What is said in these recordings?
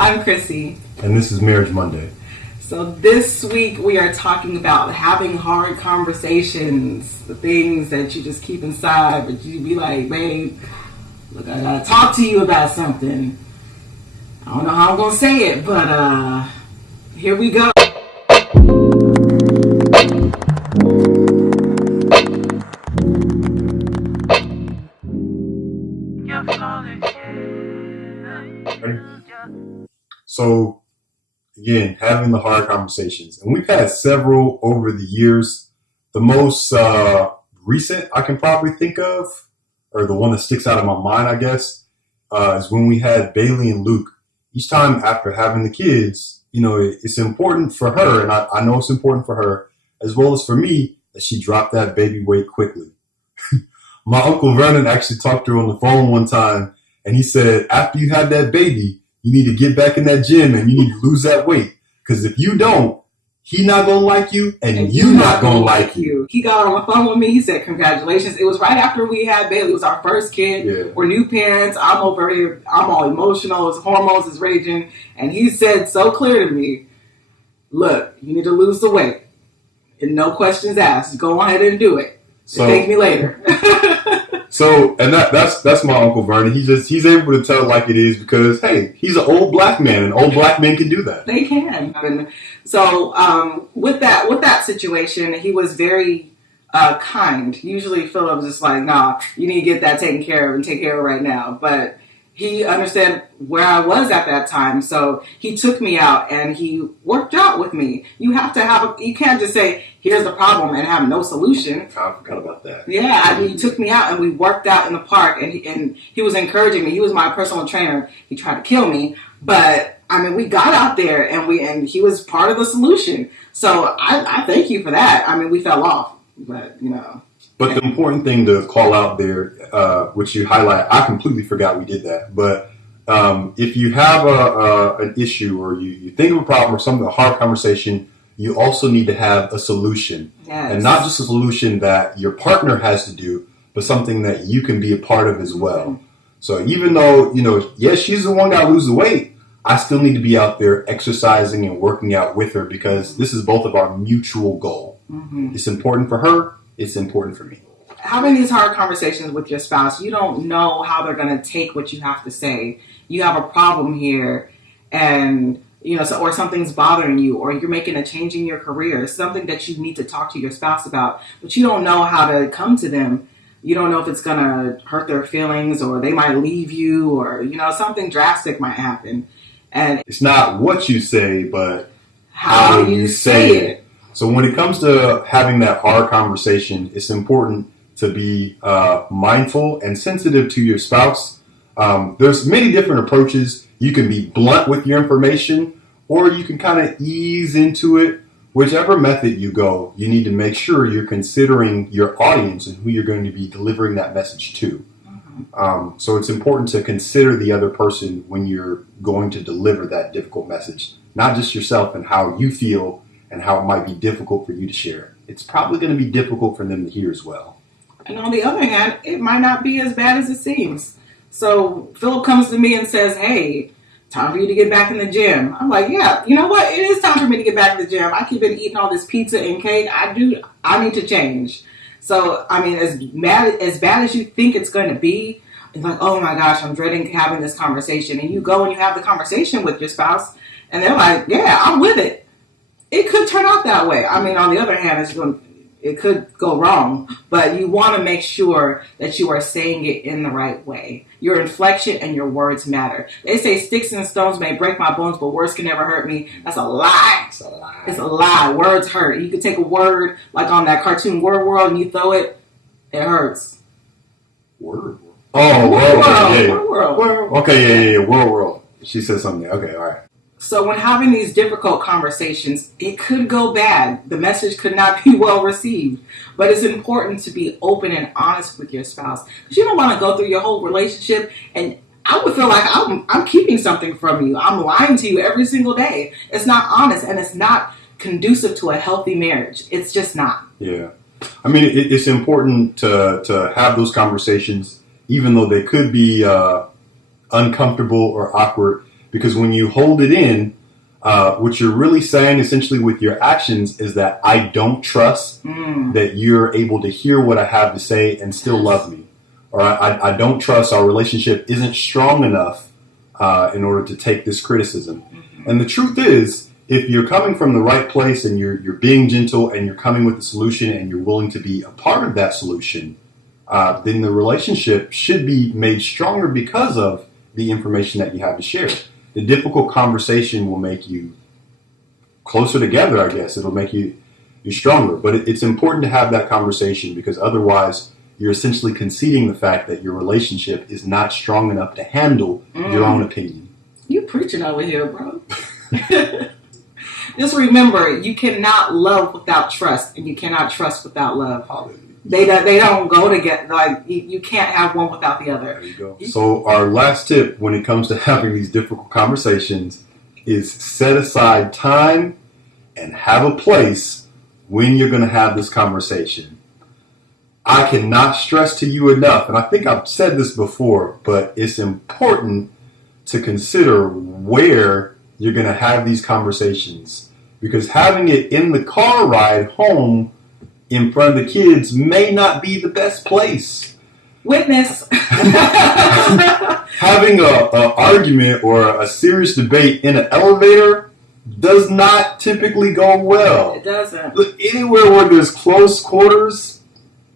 I'm Chrissy. And this is Marriage Monday. So this week we are talking about having hard conversations, the things that you just keep inside, but you be like, babe, look, I gotta talk to you about something. I don't know how I'm gonna say it, but here we go. So, again, having the hard conversations. And we've had several over the years. The most recent I can probably think of, or the one that sticks out of my mind, I guess, is when we had Bailey and Luke. Each time after having the kids, you know, it's important for her, and I know it's important for her, as well as for me, that she dropped that baby weight quickly. My Uncle Vernon actually talked to her on the phone one time, and he said, after you have that baby, you need to get back in that gym and you need to lose that weight. Because if you don't, he not going to like you and you not going to like you. He got on the phone with me. He said, congratulations. It was right after we had Bailey. It was our first kid. Yeah. We're new parents. I'm over here. I'm all emotional. His hormones is raging. And he said so clear to me, look, you need to lose the weight. And no questions asked. Go ahead and do it. Thank me later. So, and that's my Uncle Vernon. He's able to tell it like it is because, hey, he's an old black man, and old black men can do that. They can. So, with that situation, he was very kind. Usually, Philip was just like, "Nah, you need to get that taken care of and take care of it right now." But he understood where I was at that time, so he took me out and he worked out with me. You have to you can't just say, here's the problem and have no solution. I forgot about that. Yeah, he took me out and we worked out in the park and he was encouraging me. He was my personal trainer. He tried to kill me, but I mean, we got out there and he was part of the solution. So I thank you for that. I mean, we fell off, but you know. But the important thing to call out there, which you highlight, I completely forgot we did that. But if you have an issue or you think of a problem or something, a hard conversation, you also need to have a solution. Yes. And not just a solution that your partner has to do, but something that you can be a part of as well. Mm-hmm. So even though, you know, yes, she's the one that lose the weight, I still need to be out there exercising and working out with her because this is both of our mutual goal. Mm-hmm. It's important for her. It's important for me. Having these hard conversations with your spouse, you don't know how they're going to take what you have to say. You have a problem here and, you know, or something's bothering you or you're making a change in your career, something that you need to talk to your spouse about, but you don't know how to come to them. You don't know if it's going to hurt their feelings or they might leave you or, you know, something drastic might happen. And it's not what you say, but how you say it. So when it comes to having that hard conversation, it's important to be mindful and sensitive to your spouse. There's many different approaches. You can be blunt with your information, or you can kind of ease into it. Whichever method you go, you need to make sure you're considering your audience and who you're going to be delivering that message to. Mm-hmm. So it's important to consider the other person when you're going to deliver that difficult message, not just yourself and how you feel and how it might be difficult for you to share. It's probably going to be difficult for them to hear as well. And on the other hand, it might not be as bad as it seems. So Philip comes to me and says, hey, time for you to get back in the gym. I'm like, yeah, you know what? It is time for me to get back in the gym. I keep been eating all this pizza and cake. I need to change. So, I mean, as bad as you think it's going to be, it's like, oh my gosh, I'm dreading having this conversation. And you go and you have the conversation with your spouse and they're like, yeah, I'm with it. It could turn out that way. I mean, on the other hand, it could go wrong, but you want to make sure that you are saying it in the right way. Your inflection and your words matter. They say sticks and stones may break my bones, but words can never hurt me. That's a lie. It's a lie. It's a lie. Words hurt. You could take a word like on that cartoon Word World and you throw it, it hurts. Word World. Oh, Word World. Yeah. Word World. Okay, yeah. Word World. She said something. Okay, all right. So when having these difficult conversations, it could go bad. The message could not be well received. But it's important to be open and honest with your spouse. Because you don't want to go through your whole relationship and I would feel like I'm keeping something from you. I'm lying to you every single day. It's not honest and it's not conducive to a healthy marriage. It's just not. Yeah. I mean, it's important to have those conversations, even though they could be uncomfortable or awkward. Because when you hold it in, what you're really saying essentially with your actions is that I don't trust that you're able to hear what I have to say and still love me. Or I don't trust our relationship isn't strong enough in order to take this criticism. And the truth is, if you're coming from the right place and you're being gentle and you're coming with a solution and you're willing to be a part of that solution, then the relationship should be made stronger because of the information that you have to share. The difficult conversation will make you closer together, I guess. It'll make you stronger. But it's important to have that conversation because otherwise you're essentially conceding the fact that your relationship is not strong enough to handle your own opinion. You preaching over here, bro. Just remember, you cannot love without trust, and you cannot trust without love. They don't go together. Like you can't have one without the other. There you go. So our last tip when it comes to having these difficult conversations is set aside time and have a place when you're going to have this conversation. I cannot stress to you enough, and I think I've said this before, but it's important to consider where you're going to have these conversations, because having it in the car ride home in front of the kids may not be the best place. Witness. Having an argument or a serious debate in an elevator does not typically go well. It doesn't. Look, anywhere where there's close quarters,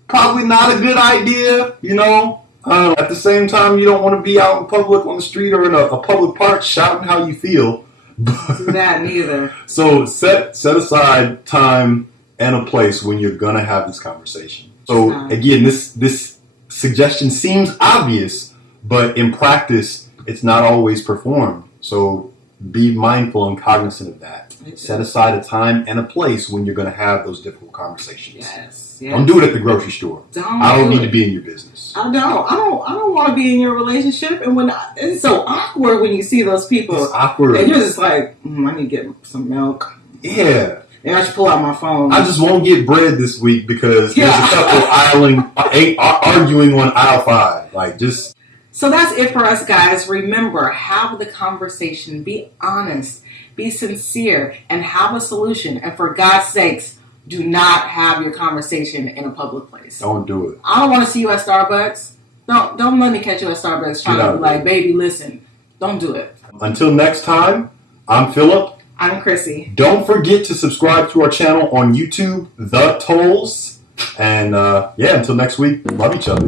probably not a good idea, you know. At the same time, you don't want to be out in public on the street or in a public park shouting how you feel. That neither. So set aside time and a place when you're going to have this conversation. So again, this suggestion seems obvious, but in practice, it's not always performed. So be mindful and cognizant of that. Set aside a time and a place when you're going to have those difficult conversations. Yes. Don't do it at the grocery store. I don't need to be in your business. I don't want to be in your relationship. And it's so awkward when you see those people. It's awkward. And you're just like, I need to get some milk. Yeah. And I should pull out my phone. I just won't get bread this week because there's a couple arguing on aisle 5. Like, just. So that's it for us, guys. Remember, have the conversation. Be honest. Be sincere. And have a solution. And for God's sakes, do not have your conversation in a public place. Don't do it. I don't want to see you at Starbucks. Don't let me catch you at Starbucks trying to be like, baby, listen. Don't do it. Until next time, I'm Philip. I'm Chrissy. Don't forget to subscribe to our channel on YouTube, TheTowles. And until next week, love each other.